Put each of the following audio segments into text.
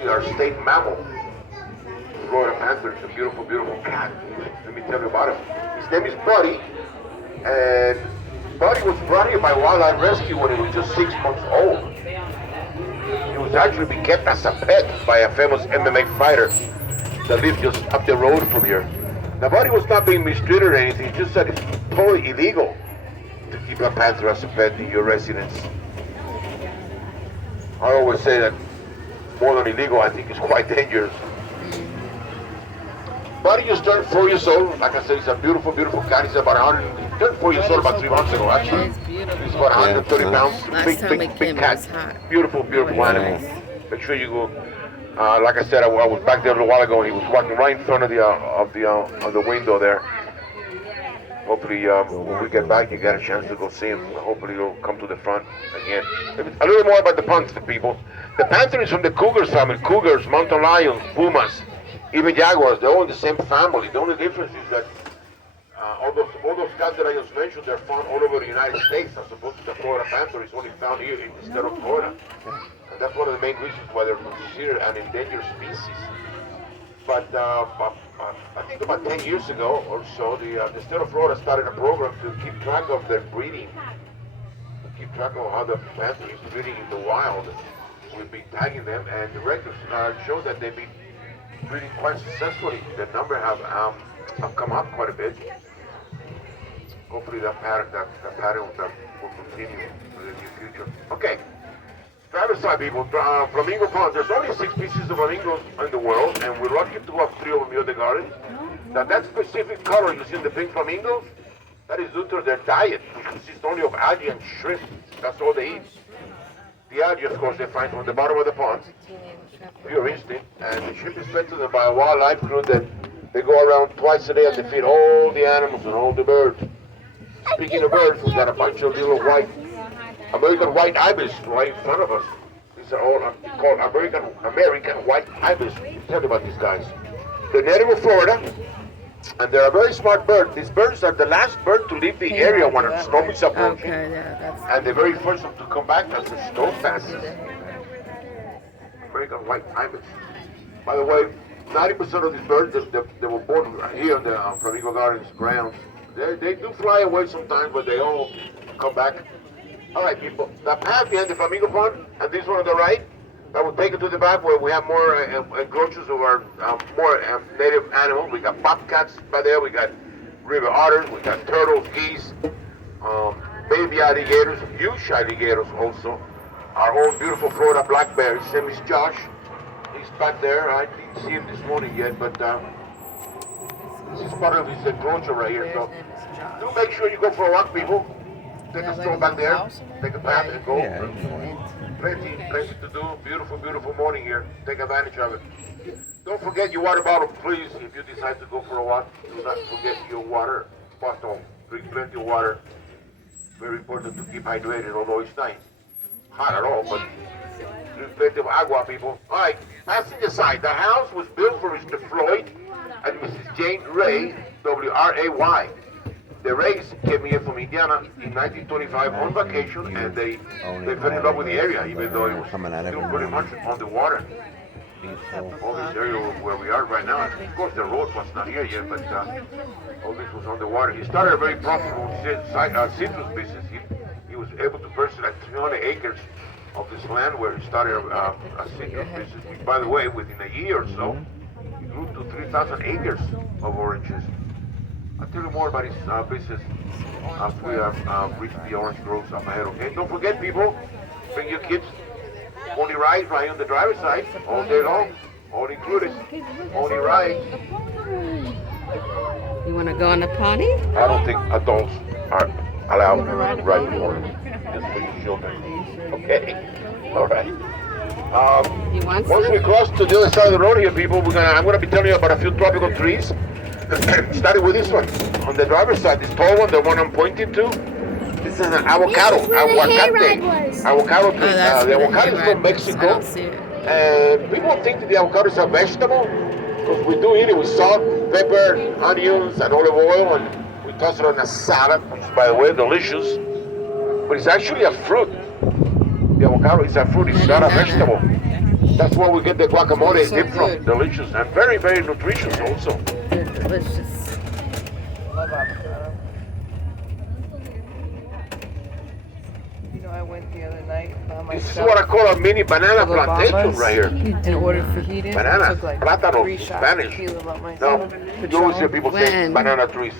Our state mammal, Florida panther. It's a beautiful, beautiful cat. Let me tell you about him. His name is Buddy, and Buddy was brought here by Wildlife Rescue when he was just 6 months old. He was actually being kept as a pet by a famous MMA fighter that lives just up the road from here. Now, Buddy was not being mistreated or anything. It's just that it's totally illegal to keep a panther as a pet in your residence. I always say that more than illegal, I think it's quite dangerous. Buddy just turned 4 years old. Like I said, he's a beautiful, beautiful cat. He's about 100. He turned 4 years old about 3 months ago, actually. He's about 130 pounds. Big cat. Beautiful, beautiful animal. Make sure you go. Like I said, I was back there a little while ago. He was walking right in front of the window there. Hopefully, when we get back, you get a chance to go see him. Hopefully, he'll come to the front again. A little more about the panther, people. The panther is from the cougars family. Cougars, mountain lions, pumas, even jaguars. They're all in the same family. The only difference is that all those cats that I just mentioned, they're found all over the United States, as opposed to the Florida panther is only found here in the state of Florida. And that's one of the main reasons why they're considered an endangered species. But I think about 10 years ago or so, the state of Florida started a program to keep track of their breeding, to keep track of how the panther is breeding in the wild. We've been tagging them, and the records show that they've been breeding quite successfully. The number have come up quite a bit. Hopefully that pattern will continue in the near future. Okay. Driver's side, people, flamingo ponds. There's only 6 species of flamingos in the world, and we're lucky to have 3 of them here in the garden. Now, that specific color you see in the pink flamingos, that is due to their diet, which consists only of algae and shrimp. That's all they eat. The algae, of course, they find from the bottom of the pond, pure instinct, and the shrimp is fed to them by a wildlife crew that they go around twice a day and they feed all the animals and all the birds. Speaking of birds, we got a bunch of little American white ibis right in front of us. These are all called American white ibis. Tell me about these guys. They're native of Florida, and they're a very smart bird. These birds are the last bird to leave the area when a storm is approaching, and the very first one to come back as the storm passes. American white ibis. By the way, 90% of these birds they were born here in the Flamingo Gardens grounds. They do fly away sometimes, but they all come back. All right, people, the path behind the flamingo pond and this one on the right, that will take it to the back where we have more encroaches of our more native animals. We got bobcats by there, we got river otters, we got turtles, geese, baby alligators, huge alligators also. Our own beautiful Florida black bear, his name is Josh. He's back there. I didn't see him this morning yet, but this is part of his enclosure right here. So do make sure you go for a walk, people. Take a stroll back there, take a bath and go. Plenty to do. Beautiful, beautiful morning here. Take advantage of it. Don't forget your water bottle, please. If you decide to go for a walk, do not forget your water bottle. Drink plenty of water. Very important to keep hydrated, although it's not hot at all, but drink plenty of agua, people. All right, passenger side. The house was built for Mr. Floyd and Mrs. Jane Ray, W-R-A-Y. The Rays came here from Indiana in 1925 on vacation, and they fell in love with the area, even though it was still pretty much on the water. All this area where we are right now, of course the road was not here yet, but all this was on the water. He started a very profitable citrus business. He was able to purchase like 300 acres of this land where he started a citrus business, which, by the way, within a year or so, he grew to 3,000 acres of oranges. I'll tell you more about his business after we have reached the orange groves up ahead, okay? Don't forget, people, bring your kids. Pony rides right on the driver's side all day long, all included. Pony rides. You want to go on a pony? I don't think adults are allowed to ride ponies. Just for your children. Okay? All right. Once we cross to the other side of the road here, people, I'm gonna be telling you about a few tropical trees. Starting with this one on the driver's side, this tall one, the one I'm pointing to. This is an avocado, avocado tree. The avocado is from Mexico, and people think that the avocado is a vegetable because we do eat it with salt, pepper, onions, and olive oil, and we toss it on a salad, which is, by the way, delicious. But it's actually a fruit. The avocado is a fruit; it's not a vegetable. That's where we get the guacamole So dip from. good. Delicious and very, very nutritious also. They're delicious. Love avocado. You know, I went the other night by This is myself what I call a mini banana to the plantation Bahamas right here. and ordered fajitas. Bananas, Took like plátanos 3 in shots Spanish. of tequila by No, myself. you always hear people say When? banana trees.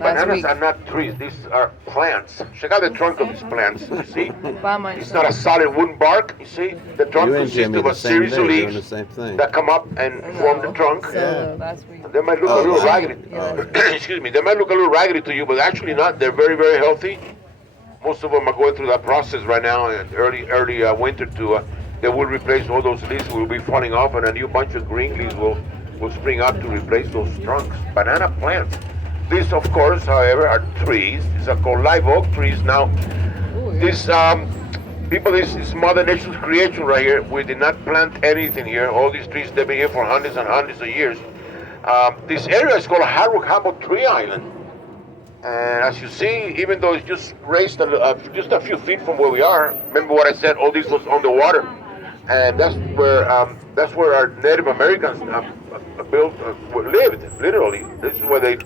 Bananas week. are not trees, these are plants. Check out the trunk of these plants, you see? By It's not a myself. solid wooden bark, you see? The trunk You and consists Jimmy of the a same series day of doing the leaves same thing. that come up and form the trunk. So, Last week. They might look a Oh, little wow. raggedy. Excuse me. They might look a little raggedy to you, but actually not. They're very, very healthy. Most of them are going through that process right now in early winter to. They will replace all those leaves. Will be falling off, and a new bunch of green leaves will spring up to replace those trunks. Banana plants. These, of course, however, are trees. These are called live oak trees. Now, this people, this is Mother Nature's creation right here. We did not plant anything here. All these trees, they've been here for hundreds and hundreds of years. This area is called Haruhamo Tree Island. And as you see, even though it's just raised just a few feet from where we are, remember what I said, all this was underwater. And that's where our Native Americans lived, literally. This is where they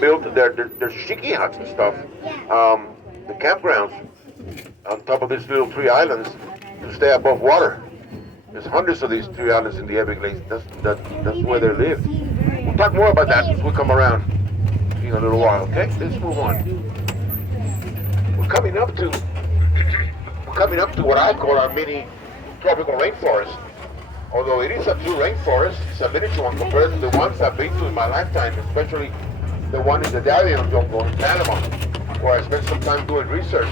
built their shiki huts and stuff, the campgrounds on top of these little tree islands to stay above water. There's hundreds of these tree islands in the Everglades. That's where they live. We'll talk more about that as we come around in a little while. Okay, let's move on. We're coming up to what I call our mini tropical rainforest. Although it is a true rainforest, it's a miniature one compared to the ones I've been to in my lifetime, especially the one in the Darien jungle in Panama, where I spent some time doing research.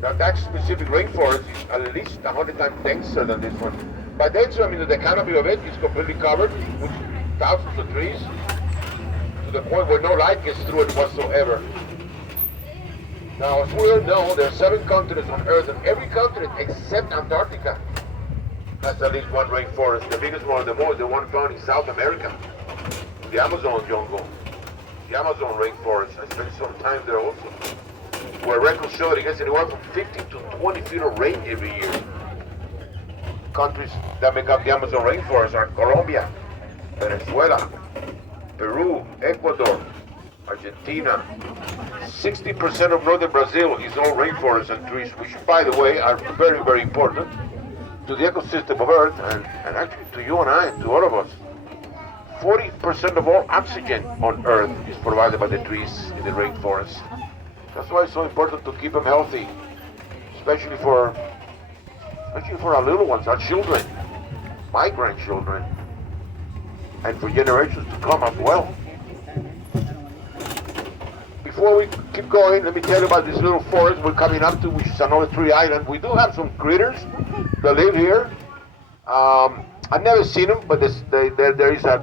Now that specific rainforest is at least 100 times denser than this one. By denser, I mean that the canopy of it is completely covered with thousands of trees to the point where no light gets through it whatsoever. Now, as we all know, there are 7 continents on Earth, and every continent except Antarctica has at least one rainforest. The biggest one of them all is the one found in South America, the Amazon jungle, the Amazon rainforest. I spent some time there also, where records show that it gets anywhere from 15 to 20 feet of rain every year. Countries that make up the Amazon rainforest are Colombia, Venezuela, Peru, Ecuador, Argentina. 60% of northern Brazil is all rainforests and trees, which, by the way, are very, very important to the ecosystem of Earth, and actually to you and I, and to all of us. 40% of all oxygen on Earth is provided by the trees in the rainforest. That's why it's so important to keep them healthy, especially for our little ones, our children, my grandchildren, and for generations to come as well. Before we keep going, let me tell you about this little forest we're coming up to, which is another tree island. We do have some critters that live here. I've never seen them, but there is a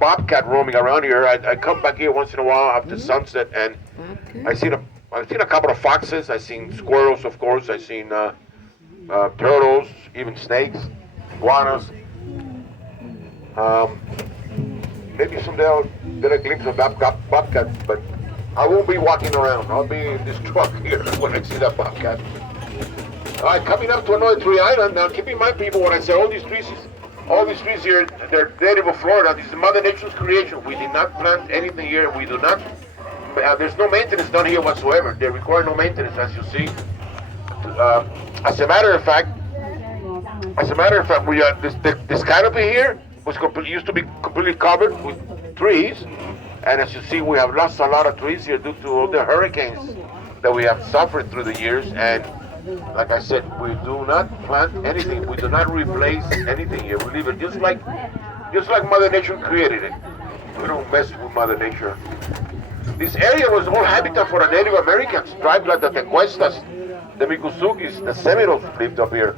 bobcat roaming around here. I come back here once in a while after sunset, and I've seen a couple of foxes. I've seen squirrels, of course. I've seen turtles, even snakes, iguanas. Maybe someday I'll get a glimpse of that bobcat, but I won't be walking around. I'll be in this truck here when I see that bobcat. All right, coming up to another tree island. Now, keep in mind, people, when I say all these trees here, they're native of Florida. This is Mother Nature's creation. We did not plant anything here. We do not. There's no maintenance done here whatsoever. They require no maintenance, as you see. As a matter of fact, we this canopy here used to be completely covered with trees. And as you see, we have lost a lot of trees here due to all the hurricanes that we have suffered through the years. And like I said, we do not plant anything. We do not replace anything here. We leave it just like Mother Nature created it. We don't mess with Mother Nature. This area was all habitat for the Native Americans, tribes like the Tequestas, the Miccosukis, the Seminoles lived up here.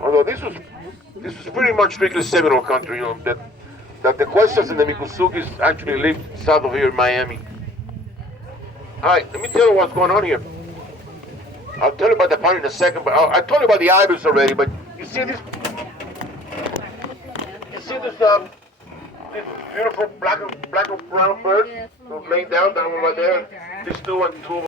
Although this was pretty much strictly Seminole country, you know, that the Tequestas and the Miccosukis actually lived south of here in Miami. All right, let me tell you what's going on here. I'll tell you about the pond in a second, but I told you about the ibis already. But you see this? This beautiful black and brown bird laying down over there. These two